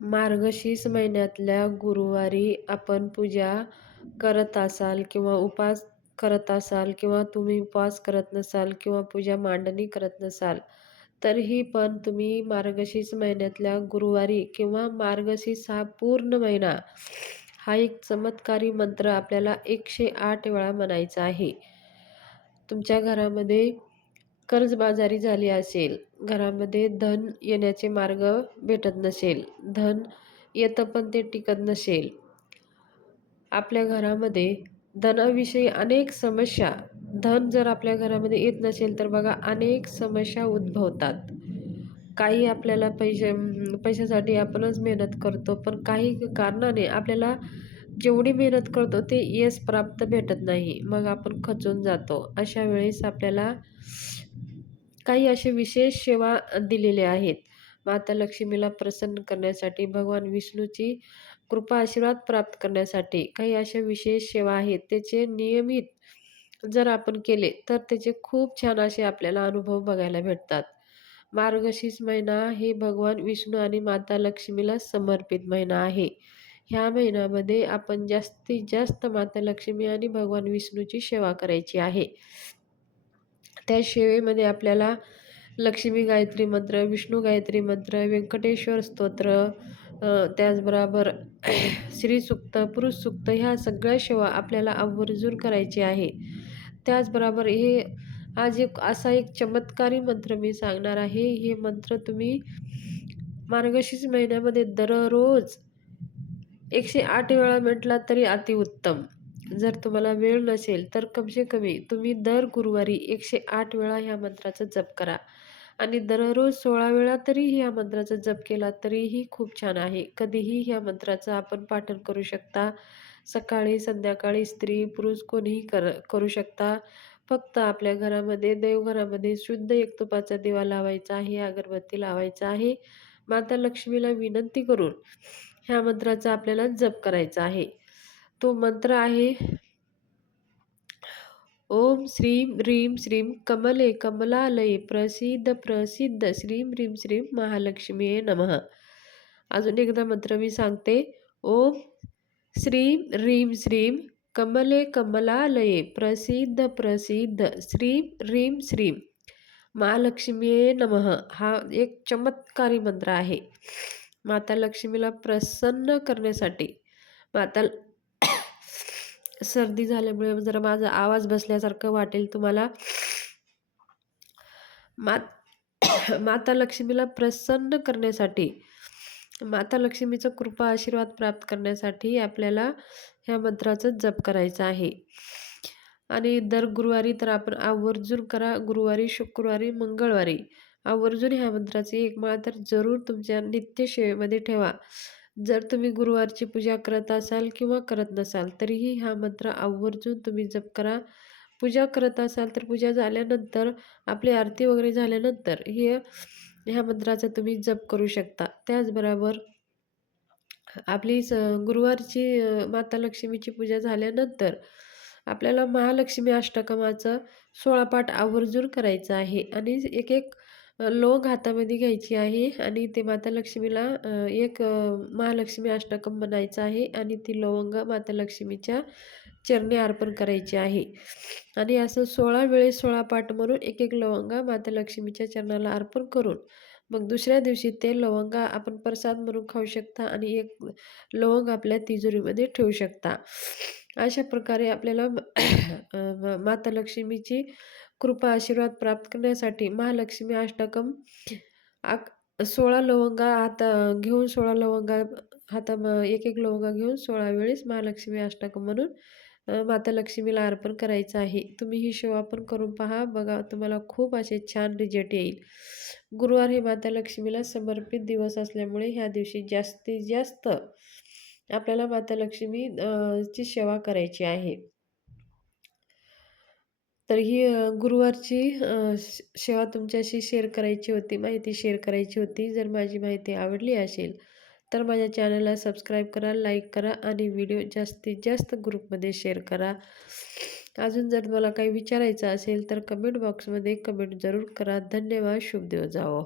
मार्गशीर्ष महिन्यातल्या गुरुवारी आपण पूजा करत असाल किंवा उपास करत असाल किंवा तुम्ही उपवास करत नसाल किंवा पूजा मांडणी करत नसाल तरीही पण तुम्ही मार्गशीर्ष महिन्यातल्या गुरुवारी किंवा मार्गशीर्ष हा पूर्ण महिना हा एक चमत्कारी मंत्र आपल्याला एकशे आठ वेळा म्हणायचा आहे. तुमच्या घरामध्ये कर्जबाजारी झाली असेल घरामध्ये धन येण्याचे मार्ग भेटत नसेल धन येतं पण ते टिकत नसेल. आपल्या घरामध्ये धनाविषयी अनेक समस्या धन जर आपल्या घरामध्ये येत नसेल तर बघा अनेक समस्या उद्भवतात. काही आपल्याला पैसे पैशासाठी आपणच मेहनत करतो पण काही कारणाने आपल्याला जेवढी मेहनत करतो ते यश प्राप्त भेटत नाही मग आपण खचून जातो. अशा वेळेस आपल्याला काही असे विशेष सेवा दिलेल्या आहेत. माता लक्ष्मीला प्रसन्न करण्यासाठी भगवान विष्णूची कृपा आशीर्वाद प्राप्त करण्यासाठी काही अशा विशेष सेवा आहेत. त्याचे नियमित जर आपण केले तर त्याचे खूप छान असे आपल्याला अनुभव बघायला भेटतात. मार्गशीर्ष महिना हे भगवान विष्णू आणि माता लक्ष्मीला समर्पित महिना आहे. ह्या महिन्यामध्ये आपण जास्तीत जास्त माता लक्ष्मी आणि भगवान विष्णूची सेवा करायची आहे. त्या सेवेमध्ये आपल्याला लक्ष्मी गायत्री मंत्र विष्णू गायत्री मंत्र व्यंकटेश्वर स्तोत्र त्याचबरोबर स्त्रीसुक्त पुरुषसुक्त ह्या सगळ्या सेवा आपल्याला आवर्जून करायची आहे. त्याचबरोबर हे आज एक असा एक चमत्कारी मंत्र मी सांगणार आहे. हे मंत्र तुम्ही मार्गशीर्ष महिन्यामध्ये दररोज एकशे आठ वेळा म्हटला तरी अतिउत्तम. जर तुम्हाला वेळ नसेल तर कमसे कमी तुम्ही दर गुरुवारी एकशे आठ वेळा ह्या मंत्राचा जप करा. आणि दररोज सोळा वेळा तरी ह्या मंत्राचा जप केला तरीही खूप छान आहे. कधीही ह्या मंत्राचं आपण पाठन करू शकता. सकाळी संध्याकाळी स्त्री पुरुष कोणीही कर करू शकता. फक्त आपल्या घरामध्ये देवघरामध्ये शुद्ध एक तुपाचा दिवा लावायचा आहे अगरबत्ती लावायचा आहे. माता लक्ष्मीला विनंती करून ह्या मंत्राचा आपल्याला जप करायचा आहे. तो मंत्र आहे ओम श्रीम ह्रीम श्रीम कमले कमलालये प्रसिद्ध प्रसिद्ध श्रीम ह्रीम श्रीम महालक्ष्मी नमः. अजून एकदा मंत्र मी सांगते ओम श्रीम ह्रीम श्रीम कमले कमलालये प्रसिद्ध प्रसिद्ध श्रीम ह्रीम श्रीम महालक्ष्मी नमः. हा एक चमत्कारी मंत्र आहे. माता लक्ष्मीला प्रसन्न करण्यासाठी माता सर्दी झाल्यामुळे जरा माझा आवाज बसल्यासारखं वाटेल. तुम्हाला मात माता लक्ष्मीला प्रसन्न करण्यासाठी माता लक्ष्मीचा कृपा आशीर्वाद प्राप्त करण्यासाठी आपल्याला ह्या मंत्राचा जप करायचा आहे. आणि दर गुरुवारी तर आपण आवर्जून करा. गुरुवारी शुक्रवारी मंगळवारी आवर्जून ह्या मंत्राची एक माळ तर जरूर तुमच्या नित्यसेवेमध्ये ठेवा. जर तुम्ही गुरुवारची पूजा करत असाल किंवा करत नसाल तरीही हा मंत्र आवर्जून तुम्ही जप करा. पूजा करत असाल तर पूजा झाल्यानंतर आपली आरती वगैरे झाल्यानंतर हे ह्या मंत्राचा तुम्ही जप करू शकता. त्याचबरोबर आपली स गुरुवारची माता लक्ष्मीची पूजा झाल्यानंतर आपल्याला महालक्ष्मी अष्टकमाचं सोळापाठ आवर्जून करायचं आहे. आणि एक एक लोंग हातामध्ये घ्यायची आहे आणि ते माता लक्ष्मीला एक महालक्ष्मी अष्टकम बनायचं आहे आणि ती लवंग माता लक्ष्मीच्या चरणी अर्पण करायची आहे. आणि असं सोळा वेळेस सोळा पाठ म्हणून एक एक लवंगा माता लक्ष्मीच्या चरणाला अर्पण करून मग दुसऱ्या दिवशी ते लवंगा आपण प्रसाद म्हणून खाऊ शकता आणि एक लवंग आपल्या तिजोरीमध्ये ठेवू शकता. अशा प्रकारे आपल्याला माता लक्ष्मीची कृपा आशीर्वाद प्राप्त करण्यासाठी महालक्ष्मी अष्टकम आक सोळा लवंगा हात घेऊन सोळा लवंगा हाता एक एक लवंगा घेऊन सोळा वेळेस महालक्ष्मी अष्टकम म्हणून माता लक्ष्मीला अर्पण करायचं आहे. तुम्ही ही सेवा पण करून पहा. बघा तुम्हाला खूप असे छान रिजल्ट येईल. गुरुवार हे माता लक्ष्मीला समर्पित दिवस असल्यामुळे ह्या दिवशी जास्तीत जास्त आपल्याला माता लक्ष्मी ची सेवा करायची आहे. तर ही गुरुवारची सेवा तुमच्याशी शेअर करायची होती माहिती शेअर करायची होती. जर माझी माहिती आवडली असेल तर माझ्या चॅनलला सबस्क्राईब करा लाईक करा आणि व्हिडिओ जास्तीत जास्त ग्रुपमध्ये शेअर करा. अजून जर मला काही विचारायचं असेल तर कमेंट बॉक्समध्ये कमेंट जरूर करा. धन्यवाद. शुभ दिवस जावो.